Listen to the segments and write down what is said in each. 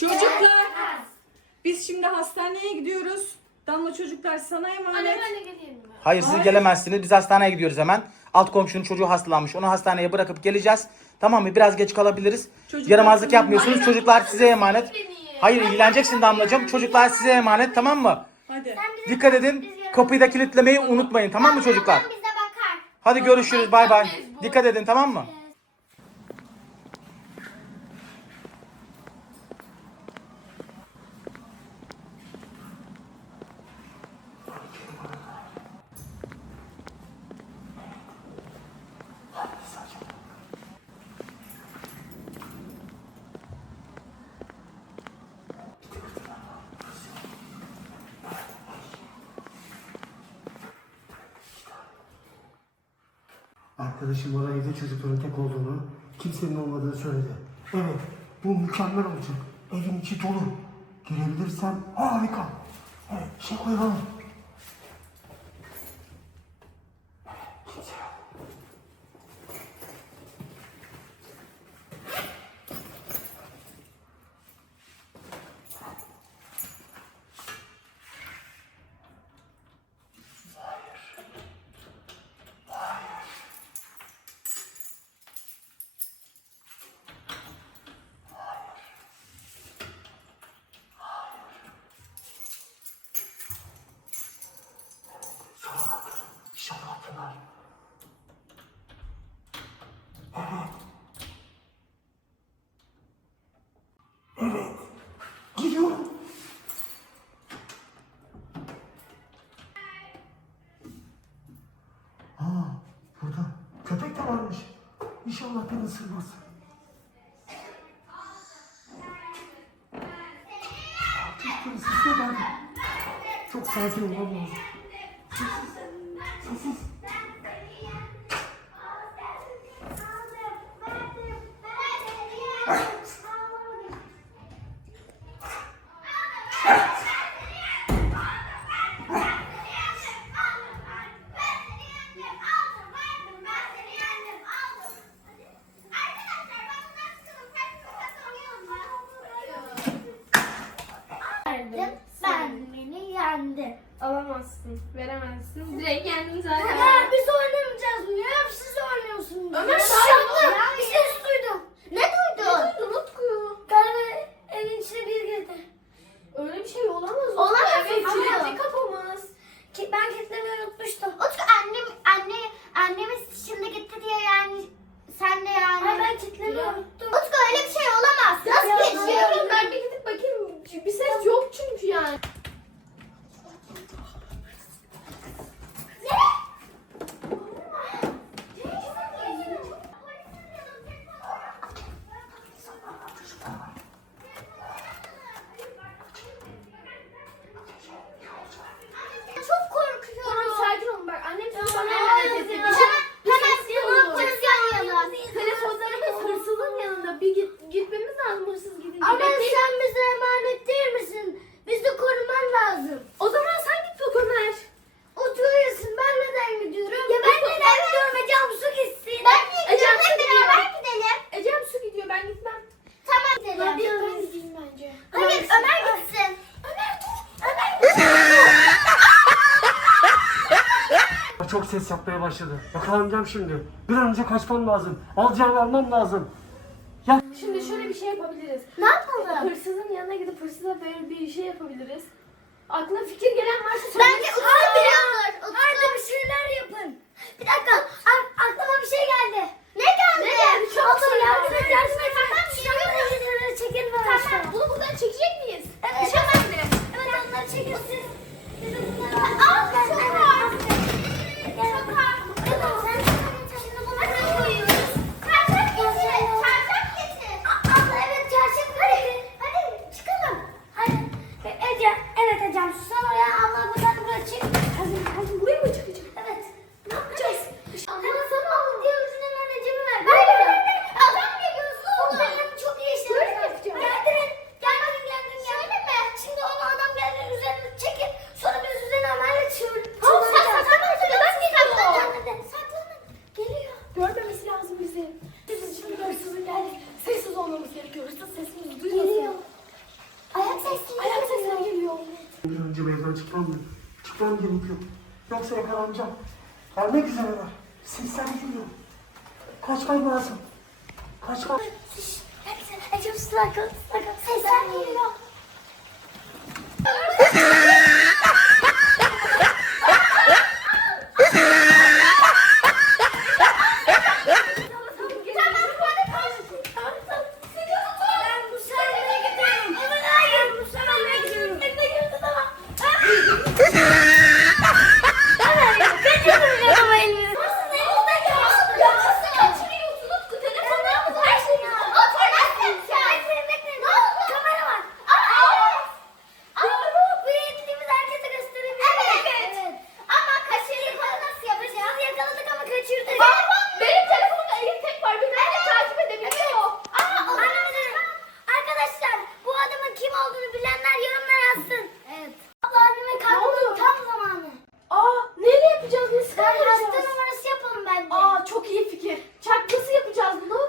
Çocuklar biz şimdi hastaneye gidiyoruz. Damla çocuklar sana Anne emanet. ben de geleyim mi? Hayır siz Hayır. gelemezsiniz. Biz hastaneye gidiyoruz hemen. Alt komşunun çocuğu hastalanmış. Onu hastaneye bırakıp geleceğiz. Tamam mı? Biraz geç kalabiliriz. Çocuklar Yaramazlık sana yapmıyorsunuz. Çocuklar size emanet. Beni. Hayır ilgileneceksin Damlacığım. Çocuklar size emanet tamam mı? Hadi. Dikkat edin. Kapıyı da kilitlemeyi unutmayın tamam mı çocuklar? Bize bakar. Hadi görüşürüz. Bay bay. Dikkat edin tamam mı? Arkadaşım bana evde çocukların tek olduğunu, kimsenin olmadığını söyledi. Evet, bu mükemmel olacak. Evin içi dolu. Girebilirsem harika. Evet, şey koyalım. Kimse yok. İnşallah hatırlar. Evet. Evet. Gidiyorum. Aa, burada köpek de varmış. Sesine geldi. Çok sakin olmam lazım. Sessiz. Ben beni yendi. Alamazsın, veremezsin. Direkt kendin zaten. Ömer biz oynamayacağız mı? Ya siz oynuyorsunuz. Ömer, Şaka. sakin ol. Bir ses duydum. Ne duydun? Utku, Utku. Galiba evin içine bir girdi. Öyle bir şey olamaz. Utku. Olamaz, Evet, ama- kilitli kapımız. Ki ben kilitlemeyi unutmuştum. Utku annem anne annemiz şimdi gitti diye yani sen de yani. Hayır ben kilitlemeyi Ya. unuttum. Utku öyle bir şey olamaz. Nasıl Ya, geçiyor? biliyorum, Ben bir gidip bakayım. Bir ses yok çünkü yani. Çok korkuyorum. Tamam sakin olun bak annem sizi bana Tamam, emanet etti. tamam. Bir Hemen sesli ne olun. yapacağız yan yana? Telefonlarımız hırsızın yanında. Bir git, gitmemiz lazım hırsız gidince. Ama Bekleyin. sen bize emanet değil misin? Bizi koruman lazım. O zaman sen git bak Ömer. Oturuyorsun ben neden gidiyorum? Ya ben neden gidiyorum? Ecem su gitsin. Ben niye Ecem gidiyorum? su Hep gidiyor. beraber gidelim. Ecem su gidiyor ben gitmem. Tamam gidelim. Ben gideyim bence. Hayır Ömer gitsin. Ömer dur. Ömer Çok ses yapmaya başladı. Yakalanacağım şimdi. Bir an önce kaçmam lazım. Alacağımı almam lazım. Ya Şimdi şöyle bir şey yapabiliriz. Ne yapalım? Hırsızın yanına gidip hırsıza böyle bir şey yapabiliriz. Aklına fikir gelen varsa Bence söyle. Utku biliyordur. Hadi bir şeyler yapın. Bir dakika. A- aklıma bir şey geldi. Ne geldi? Ne geldi? Abla söyle. yardım et yardım et. Tamam şuraya çekil var. Tamam bunu buradan çekecek miyiz? Evet. Çekmem mi? Evet onları çekilsin. Biz de bunları al. Çok ağır. Yoksa yakalanacağım. Gelmek üzereler. Sesler geliyor. Kaçmam lazım. Kaçmam. Ecem ıslak ıslak Sesler geliyor. Tamam hadi kaç. Seni tutuyorum. Ben bu sefer gidiyorum. Ama hayır bu sefer ben gidiyorum. Sen de girdin ama. Evet, kaçıyorum ya baba elini. Nasıl elimde ya? Ya nasıl kaçırıyorsun Utku? Telefonla mı her şeyi? Otur nasıl? Sen bekle. Ne oldu? Kamera var. Aa! Ama bu yettiğimiz herkese gösterebiliriz. Evet. evet. Ama kaçırdık. Nasıl yapacağız? Yakaladık ama kaçırdık. Baba benim telefonumda AirTag var. Beni nerede takip edebiliyor? Aa, anladım. Arkadaşlar bu adamın kim olduğunu bilenler yorumlara yazsın. Evet. Abla anneme kayboldu tam zamanı. Aa neyle yapacağız? Nasıl Ben hasta yapacağız? numarası yapalım bence. Aa çok iyi fikir. Çak nasıl yapacağız bunu?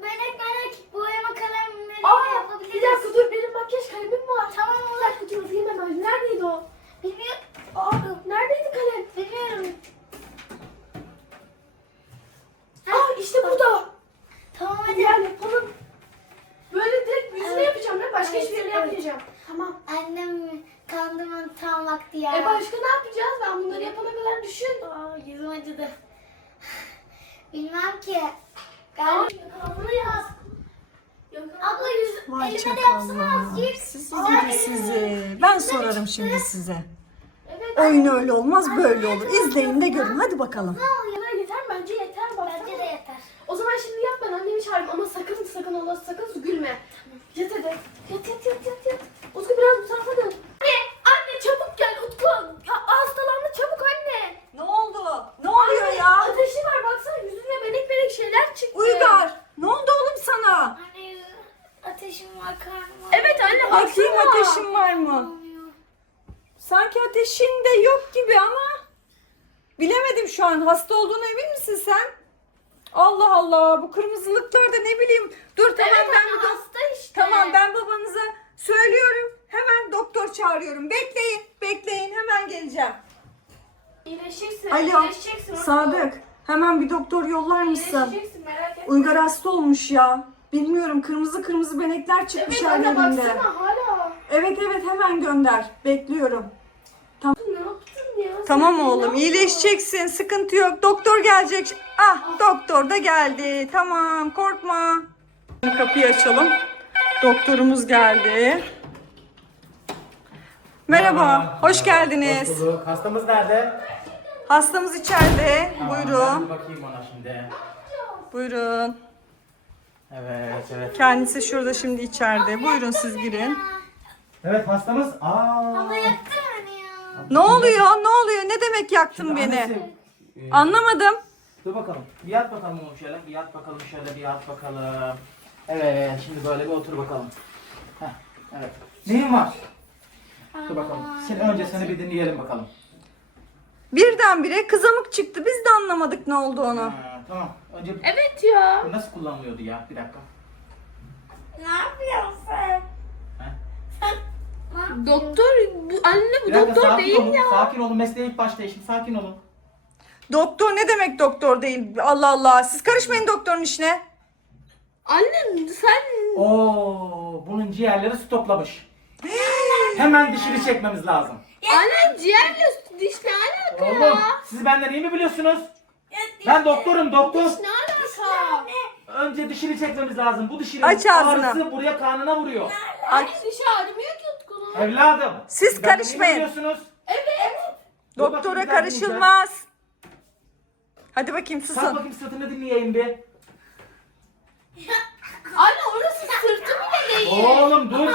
Melek melek boyama kalemleriyle Aa yapabiliriz. bir dakika dur benim makyaj kalemim var. Tamam Bir olur. dakika dur bakayım hemen. Neredeydi o? Bilmiyorum. Aa neredeydi kalem? Bilmiyorum. Aa işte burada. Tamam Hadi hadi. gel yapalım. Böyle direkt yüzüne Evet. yapacağım ben. Başka Evet, hiçbir yere evet. yapmayacağım. Tamam. Annem kandımın tam vakti ya. E başka ne yapacağız? Ben bunları yapana kadar düşün. Aa yüzüm acıdı. Bilmem ki. Galiba bunu yaz. Abla yüz Vay elime de yapsana çakallar. azıcık. Sizi Aa, gidi elime sizi. de- Ben sorarım şimdi size. Evet. Oyun öyle olmaz böyle olur. İzleyin de görün. Hadi bakalım. Aa, yeter yeter bence yeter. Bence de yeter. O zaman şimdi yap ben annemi çağırayım ama sakın sakın ola sakın gülme. Yat hadi. Yat yat yat yat yat. Utku biraz bu tarafa dön. Anne anne çabuk gel Utku. Ya, hastalandı çabuk anne. Ne oldu? Ne oluyor Anne, ya? Ateşi var baksana yüzüne benek benek şeyler çıktı. Uygar. Ne oldu oğlum sana? Ateşim var karnım var. Evet anne Bakayım ateşin var mı? Olmuyor. Sanki ateşin de yok gibi ama bilemedim şu an. Hasta olduğuna emin misin sen? Allah Allah bu kırmızılıklar da ne bileyim. Dur tamam Evet ben anne dok- hasta işte. Tamam ben babanıza söylüyorum. Hemen doktor çağırıyorum. Bekleyin, bekleyin. Hemen geleceğim. İyileşeceksin. Alo, iyileşeceksin. Sadık. Hemen bir doktor yollar mısın? İyileşeceksin merak etme. Uygar hasta olmuş ya. Bilmiyorum kırmızı kırmızı benekler çıkmış Evet her yerinde. baksana hala. Evet evet hemen gönder. Bekliyorum. Ne yaptın ya? Tamam Sen oğlum iyileşeceksin. Sıkıntı yok. Doktor gelecek. Ah doktor da geldi. Tamam korkma. Kapıyı açalım. Doktorumuz geldi. Merhaba. Hoş geldiniz. Hoş bulduk. Hastamız nerede? Hastamız içeride. Tamam, Ben Buyurun. bir bakayım ona şimdi. Buyurun. Evet, evet. Kendisi şurada şimdi içeride. Buyurun siz girin. Evet hastamız. Aa. Abla yaktı beni ya. Ne oluyor? Ne oluyor? Ne demek yaktın Şimdi beni? annesi, e, Anlamadım. Dur bakalım. Bir yat bakalım oğlum şöyle. Bir yat bakalım şöyle bir yat bakalım. Evet şimdi böyle bir otur bakalım. Heh, evet. Neyin var? Dur bakalım. Seni önce seni bir dinleyelim bakalım. Birdenbire kızamık çıktı. Biz de anlamadık ne olduğunu. Ha, tamam. Önce Evet ya. bu nasıl kullanılıyordu ya? Bir dakika. Ne yapıyorsun sen? Doktor bu anne bu Bir dakika, doktor sakin değil olun. ya. Sakin olun. Mesleğe ilk başlayışım. Sakin olun. Doktor ne demek doktor değil? Allah Allah. Siz karışmayın doktorun işine. Anne sen Oo, bunun ciğerleri su toplamış. Hemen dişini çekmemiz lazım. anne ciğerle diş ne alaka Oğlum, ya? siz benden iyi mi biliyorsunuz? Ben doktorum, doktor. Diş ne alaka? Önce dişini çekmemiz lazım. Bu dişinin Aç ağzını. ağrısı buraya karnına vuruyor. Anne diş ağrımıyor ki Utku'nun. Evladım. Siz benden iyi mi karışmayın. biliyorsunuz? Evet. Dur bakayım, Doktora bir daha karışılmaz. Hadi bakayım Sat susun. bakayım sırtını dinleyeyim bir. Anne orası sırtı bile değil. Oğlum dur.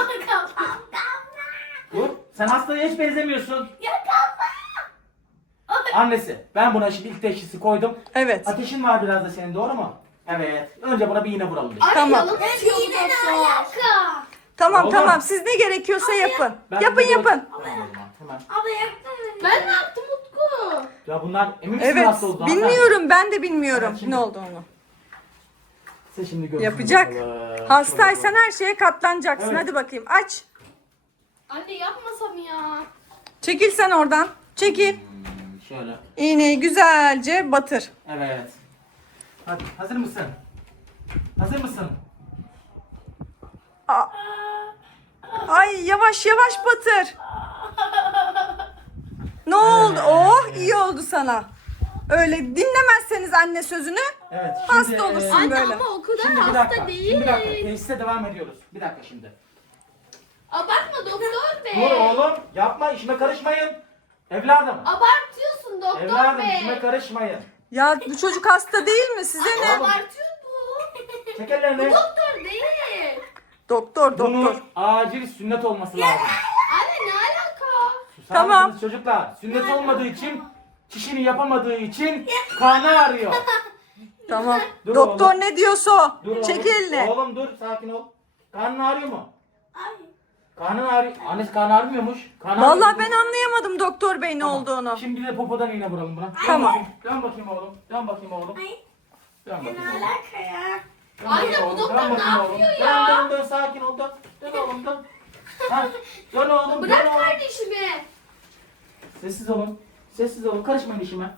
Dur. Sen hastaya hiç benzemiyorsun. Annesi. Ben buna şimdi ilk teşhisi koydum. Evet. Ateşin var biraz da senin doğru mu? Evet. Önce buna bir iğne vuralım. Anne Tamam. yalan atıyor bu Yine ne alaka? Tamam Oğlum. tamam. Siz ne gerekiyorsa yapın. Ben Yapın bir- yapın. Tamam, o zaman, Hemen. Abla yaktı beni. Ben ne yaptım Utku? Ya bunlar emin misin Evet. hasta olduğunu? Bilmiyorum. Ben de bilmiyorum şimdi- ne olduğunu. Sen şimdi görürsün Yapacak. bakalım. Hastaysan her şeye katlanacaksın. Evet. Hadi bakayım. Aç. Anne yapmasam ya. Çekil sen oradan. Çekil. Şöyle. İğneyi güzelce batır. Evet. Hadi hazır mısın? Hazır mısın? Aa. Ay yavaş yavaş batır. Ne oldu? Oh iyi oldu sana. Öyle dinlemezseniz anne sözünü Evet. hasta olursun Anne böyle. ama o kadar Şimdi bir hasta dakika. değil. Şimdi bir dakika. Tesise devam ediyoruz. Bir dakika şimdi. Abartma doktor bey. Dur oğlum. Yapma. işime karışmayın. Evladım. Abartıyorsun doktor Evladım bey. işime karışmayın. Ya bu çocuk hasta değil mi? Size ne? Abartıyor bu. Çek ellerini. doktor değil. Doktor Bunun doktor. acil sünnet olması lazım. Anne ne alaka? Susar Tamam. mısınız çocuklar? Sünnet olmadığı için, çişini yapamadığı için karnı ağrıyor. Tamam. Dur Doktor oğlum. ne diyorsa o. Dur Çek oğlum. elini. Oğlum dur sakin ol. Karnın ağrıyor mu? Karnın ağrıyor. Annesi karnı ağrımıyormuş. Karnı Vallahi ben anlayamadım doktor bey ne Tamam. olduğunu. Şimdi bir de popodan iğne vuralım buna. Dön Tamam. Dön bakayım oğlum. Dön bakayım oğlum. Dön bakayım oğlum. Dön Anne, bakayım bu oğlum. doktor Dön ne bakayım oğlum. yapıyor Dön ya? dön dön sakin ol dön. Dön oğlum dön. Ha, dön oğlum Bırak dön oğlum. kardeşimi. Sessiz olun. Sessiz olun. Karışmayın işime.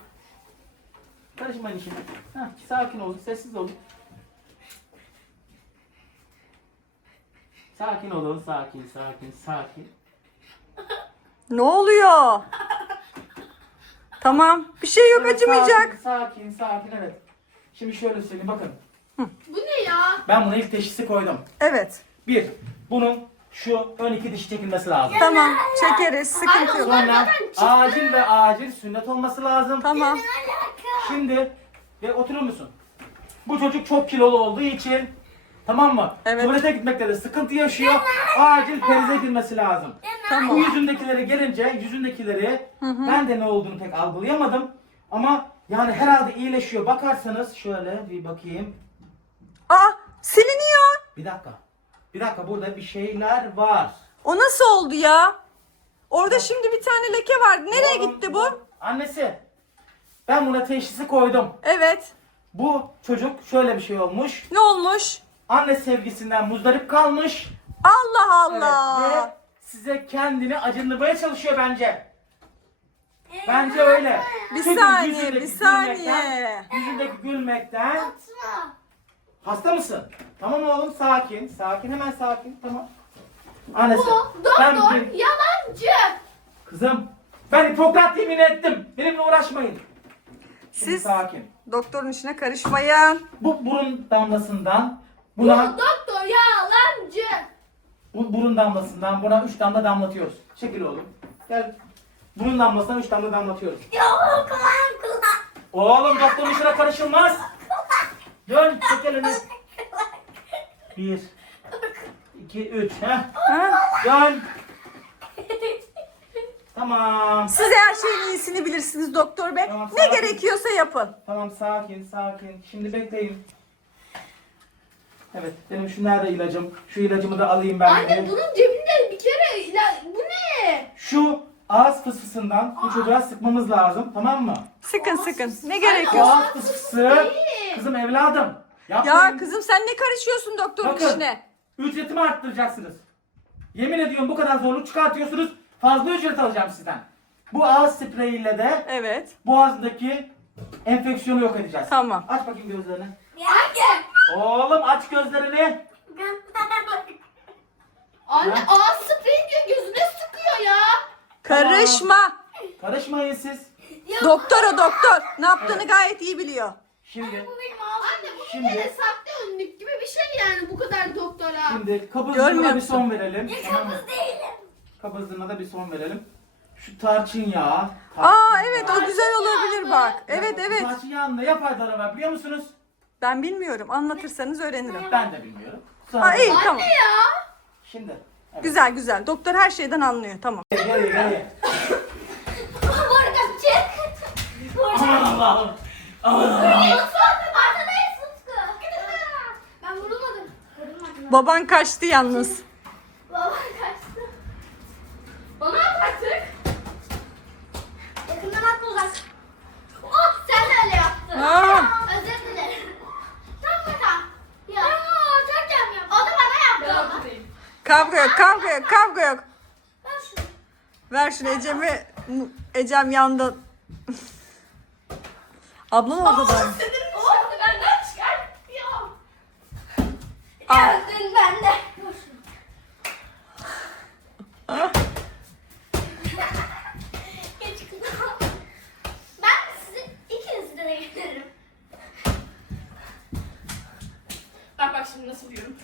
Karışmayın işime. Heh, sakin olun. Sessiz olun. Sakin olun. Sakin, sakin, sakin. Ne oluyor? Tamam. Bir şey yok Evet, acımayacak. Sakin, sakin, sakin. Evet. Şimdi şöyle söyleyeyim. Bakın. Bu ne ya? Ben buna ilk teşhisi koydum. Evet. Bir, bunun şu ön iki diş çekilmesi lazım. Tamam. Çekeriz. Sıkıntı yok. Sonra zaten çıktı. acil ve acil sünnet olması lazım. Tamam. Şimdi ve oturur musun? Bu çocuk çok kilolu olduğu için tamam mı? Evet. Tuvalete gitmekte de sıkıntı yaşıyor. Acil perize edilmesi lazım. Bu Tamam. yüzündekilere gelince yüzündekileri ben de ne olduğunu pek algılayamadım. Ama yani herhalde iyileşiyor. Bakarsanız şöyle bir bakayım. Aa siliniyor. Bir dakika. Bir dakika burada bir şeyler var. O nasıl oldu ya? Orada şimdi bir tane leke vardı. Nereye Oğlum, gitti bu? Annesi. Ben buna teşhisi koydum. Evet. Bu çocuk şöyle bir şey olmuş. Ne olmuş? Anne sevgisinden muzdarip kalmış. Allah Evet, Allah. ve size kendini acındırmaya çalışıyor bence. Bence öyle. Bir Çünkü saniye, yüzündeki bir saniye. gülmekten- Yüzündeki gülmekten. Hasta mısın? Tamam oğlum sakin. Sakin hemen sakin. Tamam. Annesi. Bu ben doktor bir- yalancı. Kızım. ben Hipokrat yemin ettim. Benimle uğraşmayın. Şimdi Siz sakin. doktorun işine karışmayın. Bu burun damlasından buna doktor yalancı. bu burun damlasından buna 3 damla damlatıyoruz. Çekil oğlum. Gel. Burun damlasından 3 damla damlatıyoruz. Oğlum doktorun işine karışılmaz. Dön çek elini. Bir. iki, üç. Heh. Ha? Dön. Tamam. Siz her şeyin iyisini bilirsiniz doktor bey. Tamam, ne gerekiyorsa yapın. Tamam sakin sakin. Şimdi bekleyin. Evet benim şu nerede ilacım? Şu ilacımı da alayım ben. Anne bir. bunun cebinde bir kere ila... Bu ne? Şu ağız fısfısından bu çocuğa sıkmamız lazım tamam mı? Sıkın sıkın. Ne Bu gerekiyor? ağız fısfısı. Kızım evladım. Yapmayın. Ya kızım sen ne karışıyorsun doktorun Bakın. işine? Ücretimi arttıracaksınız. Yemin ediyorum bu kadar zorluk çıkartıyorsunuz. Fazla ücret alacağım sizden. Bu ağız spreyiyle de Evet. boğazındaki enfeksiyonu yok edeceğiz. Tamam. Aç bakayım gözlerini. Anne. Oğlum aç gözlerini. Anne ağız spreyi diyor gözüne sıkıyor ya. Karışma. Karışmayın siz. Doktor o doktor. Ne yaptığını gayet iyi biliyor. Şimdi Anne bu Şimdi- bir de sahte önlük gibi bir şey yani bu kadar doktora. şimdi kabızlığına Görmüyor bir musun? son verelim. Tamam mı? Kabızlığına da bir son verelim. Şu tarçın yağı. tarçın Aa evet yağı. o güzel olabilir bak. Evet Bu evet. Tarçın yağında ne faydaları var biliyor musunuz? Ben bilmiyorum. Anlatırsanız öğrenirim. Ben de bilmiyorum. Sonra Ha iyi Anne tamam. ya. Şimdi. Evet. Güzel güzel. Doktor her şeyden anlıyor. Tamam. Gel gel. Burada çık. Aman Allah'ım. Aman Allah'ım. Ben vurulmadım. Baban kaçtı yalnız. Baba kaçtı. Bana at artık. Yakından atma uzak. Oh sen de öyle yaptın. Aa. Özür dilerim. Tamam tamam. Ya. çok yapmıyorum. O da bana Ben yaptı. atayım. Kavga yok kavga yok kavga yok. Ben şunu. Ver şunu Ecem'i. Ecem yandı. Ablan orada da. Sinirim dışarıda benden. Geç kızım. Ben sizi ikinizi de getiririm. Bak bak şimdi nasıl vuruyorum.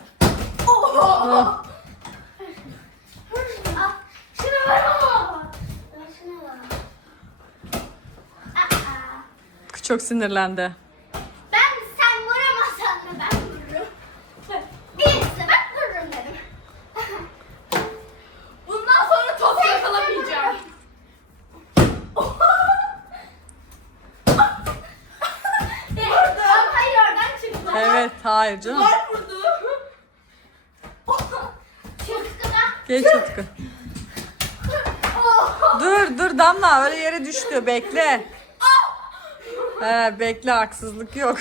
Ah. Al. Şuna ver ama. Ver şuna ver. Aa. Çok sinirlendi. Ben sen vuramazsan da ben vururum. Birisi ben vururum dedim. Bundan sonra top yakalamayacağım. Oradan hayır oradan çıktı. Evet hayır canım. Var vurdu. Çıktı da. Geç Utku. Dur dur Damla öyle yere düştü bekle. He bekle haksızlık yok.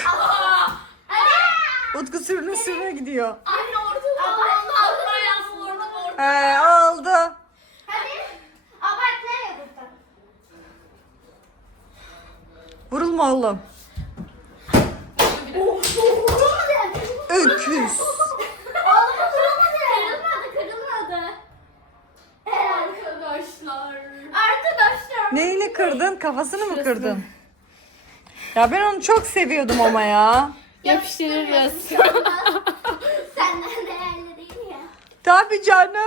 Hadi. Utku sürüne sürüne gidiyor. Anne orada. Allah Allah yazsın orada orada. He oldu. Hadi. Abart nereye vurdun? Vurulma oğlum. Vurulmadı. Öküz. Oğlum vurulmadı. Kırılmadı kırılmadı. Arkadaşlar. Arkadaşlar. Neyini kırdın? Kafasını mı kırdın? Ya ben onu çok seviyordum ama ya. Yapıştırırız. Senden değerli değil ya. Tabii canım.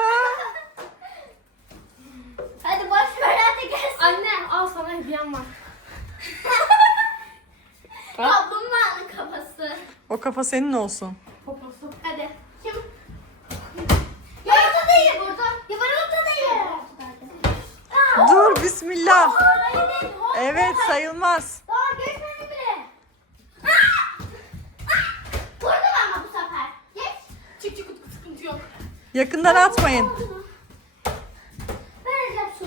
Hadi boş ver hadi gelsin. Anne al sana hediyem var. Kaplumbağanın kafası. O kafa senin olsun. Poposu. Hadi. Kim? Ya ortadayım. Burada. Ben ortadayım. Aa, Dur bismillah. Değil. Evet sayılmaz. Daha geçmedi bile. Aa! Aa! Vurdum ama bu sefer. Geç. Çık çık Utku sıkıntı yok. Yakından atmayın. Vereceğim su.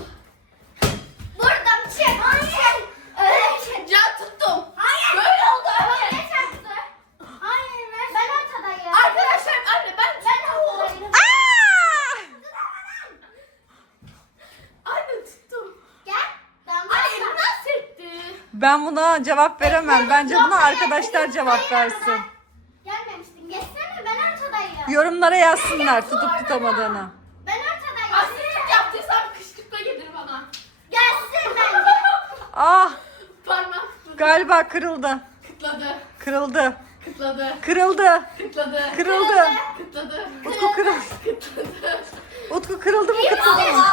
Hayır. Öyle çık. Can tuttum. Hayır. Böyle oldu Tamam anne. geç artık. Hayır ver. Ben ortadayım. Arkadaşlar anne ben Ben ortadayım. Anne tuttum. Gel. Ben Anne burada. elim nasıl etti? Ben buna cevap veremem. Bence buna arkadaşlar cevap versin. Gelmemiştin. Geçsene ben ortadayım. Yorumlara yazsınlar tutup tutamadığını. Ben ortadayım. Aslında yaptıysam kışkırtma gelir bana. Gelsin bence. Ah Parmak tuttu. galiba kırıldı. Kıtladı. Kırıldı. Kıtladı. Kırıldı. Kıtladı. Kırıldı. Kıtladı. Utku kırıldı. Kıtladı. Utku kırıldı mı kırıldı mı?